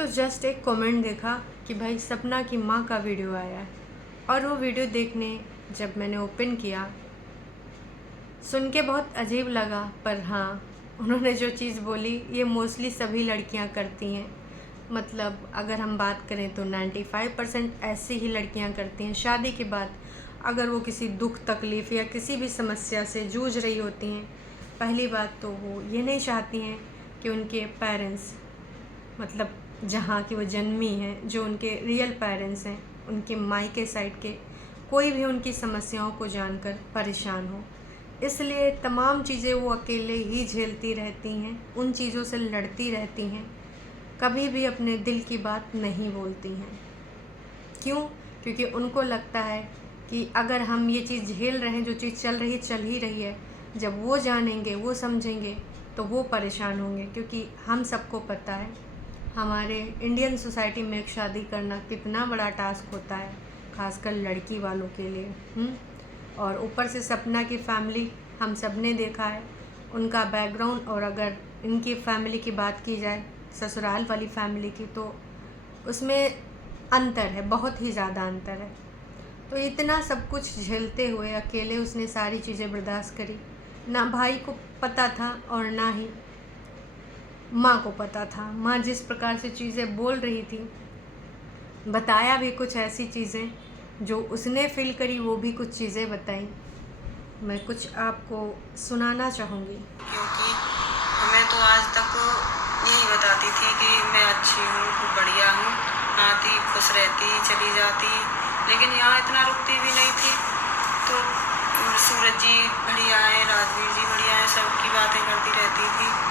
तो जस्ट एक कमेंट देखा कि भाई सपना की माँ का वीडियो आया है, और वो वीडियो देखने जब मैंने ओपन किया, सुन के बहुत अजीब लगा। पर हाँ, उन्होंने जो चीज़ बोली ये मोस्टली सभी लड़कियां करती हैं। मतलब अगर हम बात करें तो 95% ऐसी ही लड़कियां करती हैं शादी के बाद। अगर वो किसी दुख तकलीफ़ या किसी भी समस्या से जूझ रही होती हैं, पहली बात तो वो ये नहीं चाहती हैं कि उनके पेरेंट्स, मतलब जहाँ की वो जन्मी हैं, जो उनके रियल पेरेंट्स हैं, उनके मायके साइड के, कोई भी उनकी समस्याओं को जानकर परेशान हो। इसलिए तमाम चीज़ें वो अकेले ही झेलती रहती हैं, उन चीज़ों से लड़ती रहती हैं, कभी भी अपने दिल की बात नहीं बोलती हैं। क्यों? क्योंकि उनको लगता है कि अगर हम ये चीज़ झेल रहे हैं, जो चीज़ चल ही रही है, जब वो जानेंगे, वो समझेंगे तो वो परेशान होंगे। क्योंकि हम सबको पता है हमारे इंडियन सोसाइटी में एक शादी करना कितना बड़ा टास्क होता है, खासकर लड़की वालों के लिए। और ऊपर से सपना की फैमिली हम सब ने देखा है, उनका बैकग्राउंड। और अगर इनकी फैमिली की बात की जाए, ससुराल वाली फैमिली की, तो उसमें अंतर है, बहुत ही ज़्यादा अंतर है। तो इतना सब कुछ झेलते हुए अकेले उसने सारी चीज़ें बर्दाश्त करी। ना भाई को पता था और ना ही माँ को पता था। माँ जिस प्रकार से चीज़ें बोल रही थी, बताया भी कुछ ऐसी चीज़ें जो उसने फील करी, वो भी कुछ चीज़ें बताई। मैं कुछ आपको सुनाना चाहूँगी। क्योंकि मैं तो आज तक यही बताती थी कि मैं अच्छी हूँ, खूब बढ़िया हूँ, आती खुश रहती चली जाती, लेकिन यहाँ इतना रुकती भी नहीं थी। तो सूरज जी बढ़िया है, राजवीर जी बढ़िया है, सबकी बातें करती रहती थी।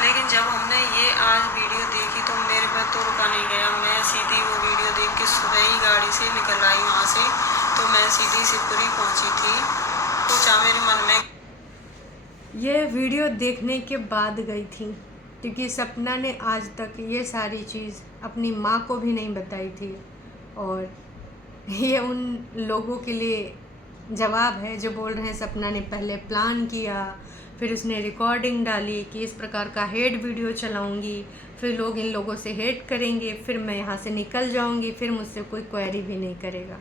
लेकिन जब हमने ये आज वीडियो देखी तो मेरे पर तो रुका नहीं गया। मैं सीधी वो वीडियो देख के सुबह ही गाड़ी से निकल आई वहाँ से, तो मैं सीधी शिवपुरी पहुँची थी। सोचा मेरे मन में ये वीडियो देखने के बाद गई थी, क्योंकि सपना ने आज तक ये सारी चीज़ अपनी माँ को भी नहीं बताई थी। और ये उन लोगों के लिए जवाब है जो बोल रहे हैं सपना ने पहले प्लान किया, फिर उसने रिकॉर्डिंग डाली कि इस प्रकार का हेट वीडियो चलाऊंगी, फिर लोग इन लोगों से हेट करेंगे, फिर मैं यहाँ से निकल जाऊंगी, फिर मुझसे कोई क्वेरी भी नहीं करेगा।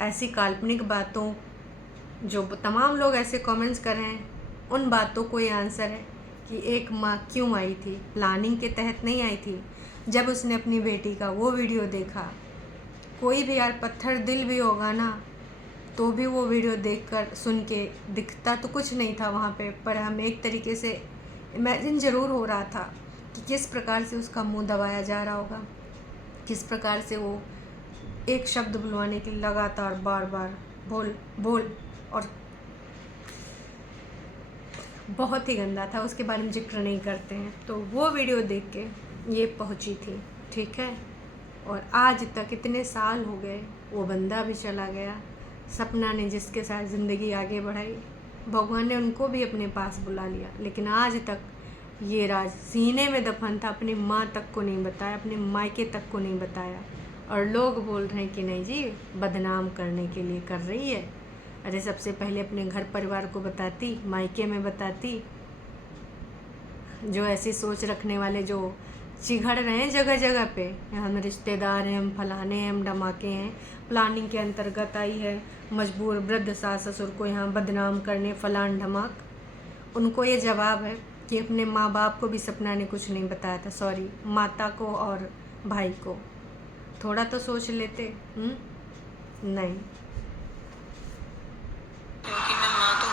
ऐसी काल्पनिक बातों, जो तमाम लोग ऐसे कमेंट्स कर रहे हैं, उन बातों को ये आंसर है कि एक माँ क्यों आई थी। प्लानिंग के तहत नहीं आई थी। जब उसने अपनी बेटी का वो वीडियो देखा, कोई भी यार पत्थर दिल भी होगा ना, तो भी वो वीडियो देखकर सुन के दिखता तो कुछ नहीं था वहाँ पे, पर हमें एक तरीके से इमेजिन ज़रूर हो रहा था कि किस प्रकार से उसका मुंह दबाया जा रहा होगा, किस प्रकार से वो एक शब्द बुलवाने के लिए लगातार बार बार बोल बोल, और बहुत ही गंदा था, उसके बारे में जिक्र नहीं करते हैं। तो वो वीडियो देख के ये पहुँची थी, ठीक है। और आज तक इतने साल हो गए, वो बंदा भी चला गया, सपना ने जिसके साथ ज़िंदगी आगे बढ़ाई, भगवान ने उनको भी अपने पास बुला लिया, लेकिन आज तक ये राज सीने में दफन था, अपनी माँ तक को नहीं बताया, अपने मायके तक को नहीं बताया। और लोग बोल रहे हैं कि नहीं जी, बदनाम करने के लिए कर रही है। अरे सबसे पहले अपने घर परिवार को बताती, मायके में बताती। जो ऐसी सोच रखने वाले जो चिघड़ रहे हैं जगह जगह पे, हम रिश्तेदार हैं, हम फलाने हैं, हम धमाके हैं, प्लानिंग के अंतर्गत आई है, मजबूर वृद्ध सास ससुर को यहाँ बदनाम करने, फलान धमाक, उनको ये जवाब है कि अपने माँ बाप को भी सपना ने कुछ नहीं बताया था। सॉरी, माता को और भाई को। थोड़ा तो सोच लेते। नहीं, क्योंकि मैं माँ तो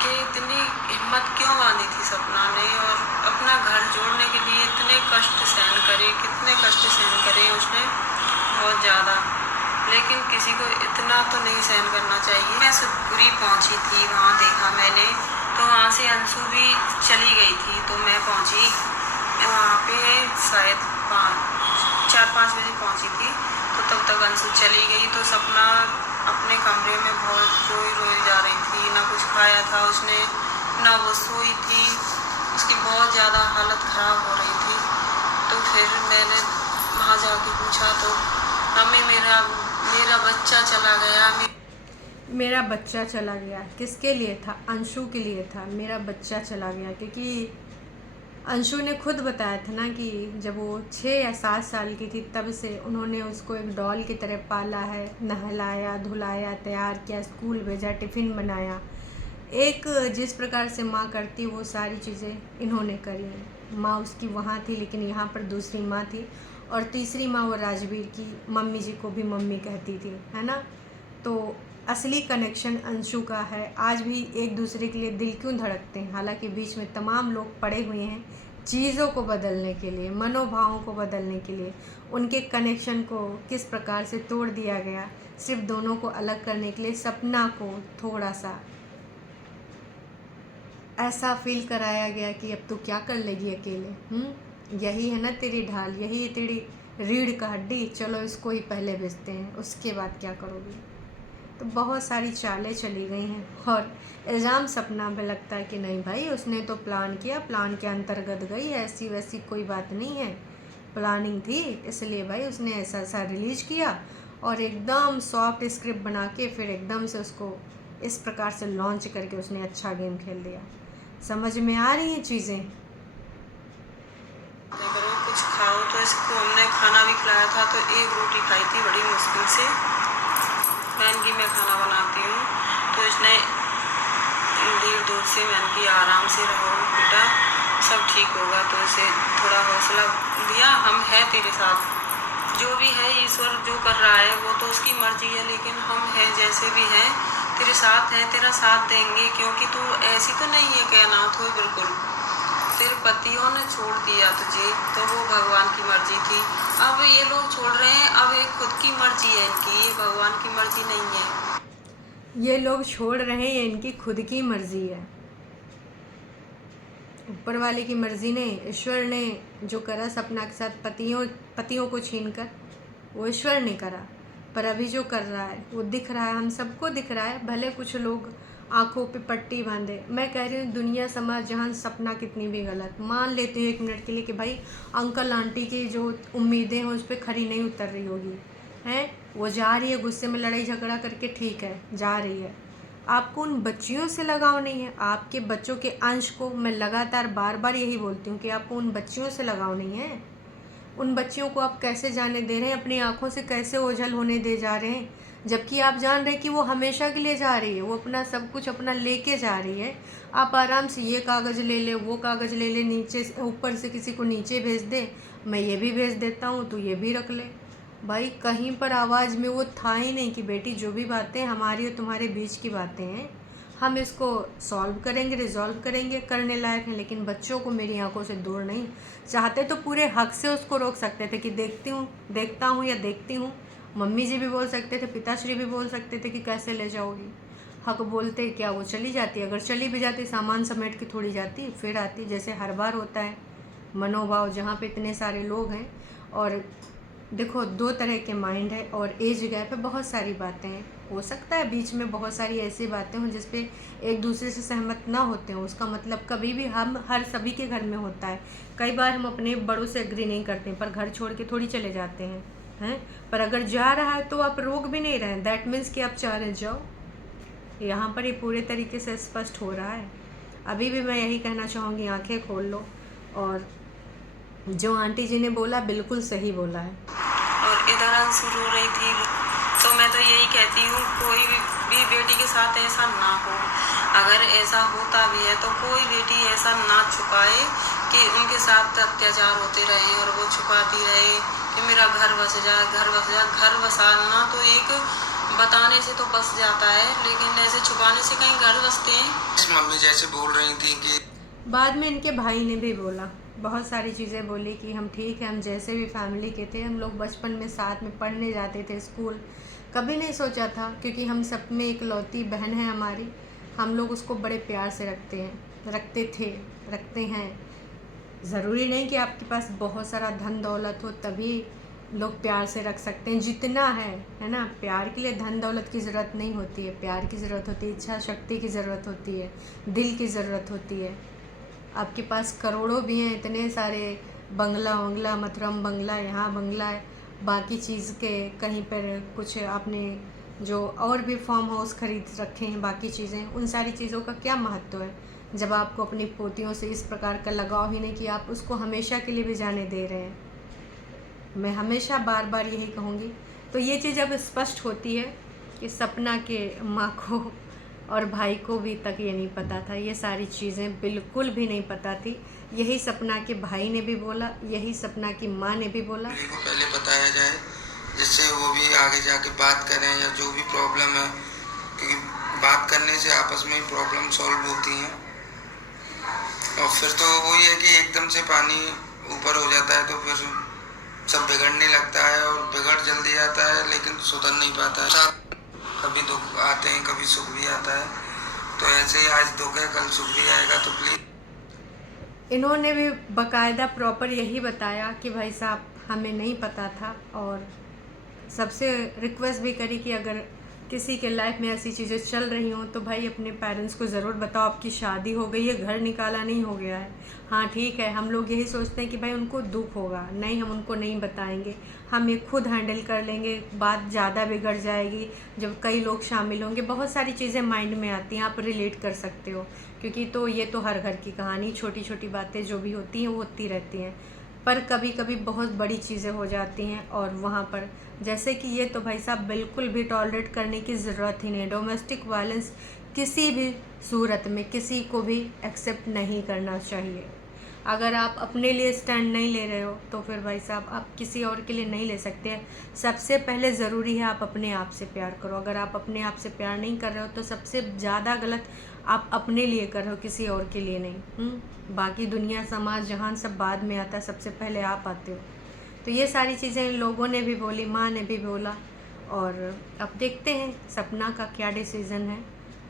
कि इतनी हिम्मत क्यों बांधी थी सपना ने, और अपना घर जोड़ने के लिए इतने कष्ट सहन करे, कितने कष्ट सहन करे उसने, बहुत ज़्यादा। लेकिन किसी को इतना तो नहीं सहन करना चाहिए। मैं शिवपुरी पहुँची थी, वहाँ देखा मैंने, तो वहाँ से अंशु भी चली गई थी, तो मैं पहुँची वहाँ पे शायद 4-5 बजे पहुँची थी। तो तब तक अंशु चली गई, तो सपना अपने कमरे में बहुत रोई जा रही थी। ना कुछ खाया था उसने, ना वो सोई थी, उसकी बहुत ज़्यादा हालत ख़राब हो रही थी। तो फिर मैंने वहाँ जाके पूछा, तो मम्मी मेरा बच्चा चला गया। मेरा बच्चा चला गया किसके लिए था? अंशु के लिए था। मेरा बच्चा चला गया, क्योंकि अंशु ने खुद बताया था ना कि जब वो 6 या 7 साल की थी तब से उन्होंने उसको एक डॉल की तरह पाला है, नहलाया, धुलाया, तैयार किया, स्कूल भेजा, टिफ़िन बनाया। एक जिस प्रकार से माँ करती वो सारी चीज़ें इन्होंने करी हैं। माँ उसकी वहाँ थी लेकिन यहाँ पर दूसरी माँ थी, और तीसरी माँ वो राजवीर की मम्मी जी को भी मम्मी कहती थी, है ना। तो असली कनेक्शन अंशु का है। आज भी एक दूसरे के लिए दिल क्यों धड़कते हैं, हालांकि बीच में तमाम लोग पड़े हुए हैं चीज़ों को बदलने के लिए, मनोभावों को बदलने के लिए। उनके कनेक्शन को किस प्रकार से तोड़ दिया गया सिर्फ दोनों को अलग करने के लिए, सपना को थोड़ा सा ऐसा फील कराया गया कि अब तू क्या कर लेगी अकेले। यही है ना तेरी ढाल, यही है तेरी रीढ़ का हड्डी, चलो इसको ही पहले बेचते हैं, उसके बाद क्या करोगी। तो बहुत सारी चालें चली गई हैं और इल्ज़ाम सपना पे लगता है कि नहीं भाई उसने तो प्लान किया, प्लान के अंतर्गत गई, ऐसी वैसी कोई बात नहीं है, प्लानिंग थी इसलिए भाई उसने ऐसा ऐसा रिलीज किया और एकदम सॉफ्ट स्क्रिप्ट बना के फिर एकदम से उसको इस प्रकार से लॉन्च करके उसने अच्छा गेम खेल दिया। समझ में आ रही हैं चीज़ें। करो कुछ खाओ, तो इसको हमने खाना भी खिलाया था, तो एक रोटी खाई थी बड़ी मुश्किल से। बहन की मैं खाना बनाती हूँ, तो इसने देर दूर से मैंने की आराम से रहो बेटा, सब ठीक होगा, तो इसे थोड़ा हौसला दिया। हम हैं तेरे साथ, जो भी है ईश्वर जो कर रहा है वो तो उसकी मर्जी है, लेकिन हम हैं जैसे भी हैं तेरे साथ हैं, तेरा साथ देंगे, क्योंकि तू ऐसी तो नहीं है कि अनाथ हो बिल्कुल। तेरे पतियों ने छोड़ दिया तुझे, तो वो भगवान की मर्जी थी। अब ये लोग छोड़ रहे हैं, अब ये खुद की मर्जी है इनकी, ये भगवान की मर्जी नहीं है। ये लोग छोड़ रहे हैं, इनकी खुद की मर्जी है। ऊपर वाले की मर्जी ने, ईश्वर ने जो करा सपना के साथ पतियों को छीनकर, वो ईश्वर ने करा। पर अभी जो कर रहा है वो दिख रहा है, हम सबको दिख रहा है। भले कुछ लोग आंखों पे पट्टी बांधे, मैं कह रही हूँ दुनिया समाज जहाँ सपना कितनी भी गलत, मान लेती हूँ एक मिनट के लिए कि भाई अंकल आंटी की जो उम्मीदें हैं उस पर खरी नहीं उतर रही होगी, हैं वो जा रही है गुस्से में लड़ाई झगड़ा करके, ठीक है जा रही है। आपको उन बच्चियों से लगाव नहीं है, आपके बच्चों के अंश को, मैं लगातार बार बार यही बोलती हूँ कि आपको उन बच्चियों से लगाव नहीं है। उन बच्चियों को आप कैसे जाने दे रहे हैं, अपनी आंखों से कैसे ओझल होने दे जा रहे हैं, जबकि आप जान रहे हैं कि वो हमेशा के लिए जा रही है, वो अपना सब कुछ अपना लेके जा रही है। आप आराम से ये कागज़ ले ले, वो कागज़ ले ले, नीचे ऊपर से किसी को नीचे भेज दे, मैं ये भी भेज देता हूँ तो ये भी रख ले। भाई कहीं पर आवाज़ में वो था ही नहीं कि बेटी जो भी बातें हमारी और तुम्हारे बीच की बातें हैं हम इसको सॉल्व करेंगे, रिजॉल्व करेंगे, करने लायक हैं, लेकिन बच्चों को मेरी आंखों से दूर नहीं। चाहते तो पूरे हक से उसको रोक सकते थे कि देखता हूँ या देखती हूँ। मम्मी जी भी बोल सकते थे, पिताश्री भी बोल सकते थे कि कैसे ले जाओगी। हक बोलते क्या वो चली जाती, अगर चली भी जाती सामान समेट के थोड़ी जाती, फिर आती, जैसे हर बार होता है मनोभाव जहाँ पे इतने सारे लोग हैं। और देखो 2 तरह के माइंड है और एज गैप है, बहुत सारी बातें हैं, हो सकता है बीच में बहुत सारी ऐसी बातें हों जिस पे एक दूसरे से सहमत ना होते हो, उसका मतलब कभी भी हम हर सभी के घर में होता है। कई बार हम अपने बड़ों से एग्री नहीं करते पर घर छोड़ के थोड़ी चले जाते हैं पर अगर जा रहा है तो आप रोक भी नहीं रहे हैं, दैट मीन्स कि आप चाह रहे जाओ। यहाँ पर ये पूरे तरीके से स्पष्ट हो रहा है। अभी भी मैं यही कहना चाहूँगी, आंखें खोल लो, और जो आंटी जी ने बोला बिल्कुल सही बोला है। और इधर अंशु रो रही थी, तो मैं तो यही कहती हूँ कोई भी बेटी के साथ ऐसा ना हो। अगर ऐसा होता भी है तो कोई बेटी ऐसा ना छुपाए कि उनके साथ अत्याचार होते रहे और वो छुपाती रहे कि मेरा घर बस जाए, घर बस जाए। घर बसाना तो एक बताने से तो बस जाता है, लेकिन ऐसे छुपाने से कहीं घर बसते हैं। मम्मी जैसे बोल रही थी कि बाद में इनके भाई ने भी बोला, बहुत सारी चीज़ें बोली कि हम ठीक है, हम जैसे भी फैमिली के थे, हम लोग बचपन में साथ में पढ़ने जाते थे स्कूल, कभी नहीं सोचा था क्योंकि हम सब में इकलौती बहन है हमारी, हम लोग उसको बड़े प्यार से रखते हैं। ज़रूरी नहीं कि आपके पास बहुत सारा धन दौलत हो तभी लोग प्यार से रख सकते हैं, जितना है ना। प्यार के लिए धन दौलत की ज़रूरत नहीं होती है, प्यार की ज़रूरत होती है, इच्छा शक्ति की ज़रूरत होती है, दिल की ज़रूरत होती है। आपके पास करोड़ों भी हैं, इतने सारे बंगला मथुरम बंगला, यहाँ बंगला है, बाकी चीज़ के कहीं पर कुछ आपने जो और भी फार्म हाउस खरीद रखे हैं, बाकी चीज़ें, उन सारी चीज़ों का क्या महत्व है जब आपको अपनी पोतियों से इस प्रकार का लगाव ही नहीं कि आप उसको हमेशा के लिए भी जाने दे रहे हैं। मैं हमेशा बार बार यही कहूँगी। तो ये चीज़ अब स्पष्ट होती है कि सपना के माँ को और भाई को भी तक ये नहीं पता था, ये सारी चीज़ें बिल्कुल भी नहीं पता थी। यही सपना के भाई ने भी बोला, यही सपना की माँ ने भी बोला। को पहले बताया जाए जिससे वो भी आगे जाके बात करें या जो भी प्रॉब्लम है, क्योंकि बात करने से आपस में प्रॉब्लम सॉल्व होती हैं। और फिर तो वही है कि एकदम से पानी ऊपर हो जाता है तो फिर सब बिगड़ने लगता है और बिगड़ जल्दी जाता है लेकिन सुधर नहीं पाता है। कभी दुख आते हैं, कभी सुख भी आता है। तो ऐसे ही आज दुख है, कल सुख भी आएगा। तो प्लीज़ इन्होंने भी बाकायदा प्रॉपर यही बताया कि भाई साहब हमें नहीं पता था, और सबसे रिक्वेस्ट भी करी कि अगर किसी के लाइफ में ऐसी चीज़ें चल रही हों तो भाई अपने पेरेंट्स को ज़रूर बताओ। आपकी शादी हो गई है, घर निकाला नहीं हो गया है। हाँ ठीक है, हम लोग यही सोचते हैं कि भाई उनको दुख होगा, नहीं हम उनको नहीं बताएंगे, हम ये खुद हैंडल कर लेंगे, बात ज़्यादा बिगड़ जाएगी जब कई लोग शामिल होंगे। बहुत सारी चीज़ें माइंड में आती हैं, आप रिलेट कर सकते हो, क्योंकि तो ये तो हर घर की कहानी, छोटी छोटी बातें जो भी होती हैं वो होती रहती हैं। पर कभी कभी बहुत बड़ी चीज़ें हो जाती हैं, और वहाँ पर जैसे कि ये तो भाई साहब बिल्कुल भी टॉलरेट करने की ज़रूरत ही नहीं। डोमेस्टिक वायलेंस किसी भी सूरत में किसी को भी एक्सेप्ट नहीं करना चाहिए। अगर आप अपने लिए स्टैंड नहीं ले रहे हो तो फिर भाई साहब आप किसी और के लिए नहीं ले सकते हैं। सबसे पहले ज़रूरी है आप अपने आप से प्यार करो। अगर आप अपने आप से प्यार नहीं कर रहे हो तो सबसे ज़्यादा गलत आप अपने लिए कर रहे हो, किसी और के लिए नहीं। बाकी दुनिया, समाज, जहान सब बाद में आता है, सबसे पहले आप आते हो। तो ये सारी चीज़ें लोगों ने भी बोली, माँ ने भी बोला, और अब देखते हैं सपना का क्या डिसीज़न है।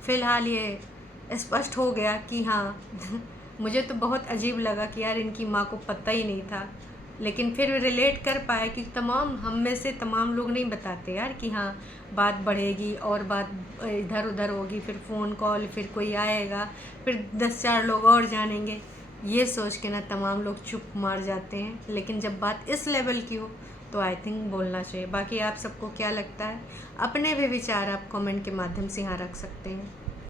फ़िलहाल ये स्पष्ट हो गया कि हाँ मुझे तो बहुत अजीब लगा कि यार इनकी माँ को पता ही नहीं था, लेकिन फिर रिलेट कर पाए कि तमाम हम में से तमाम लोग नहीं बताते यार कि हाँ बात बढ़ेगी और बात इधर उधर होगी, फिर फ़ोन कॉल, फिर कोई आएगा, फिर 10-4 लोग और जानेंगे। ये सोच के ना तमाम लोग चुप मार जाते हैं, लेकिन जब बात इस लेवल की हो तो आई थिंक बोलना चाहिए। बाकी आप सबको क्या लगता है, अपने भी विचार आप कमेंट के माध्यम से यहाँ रख सकते हैं।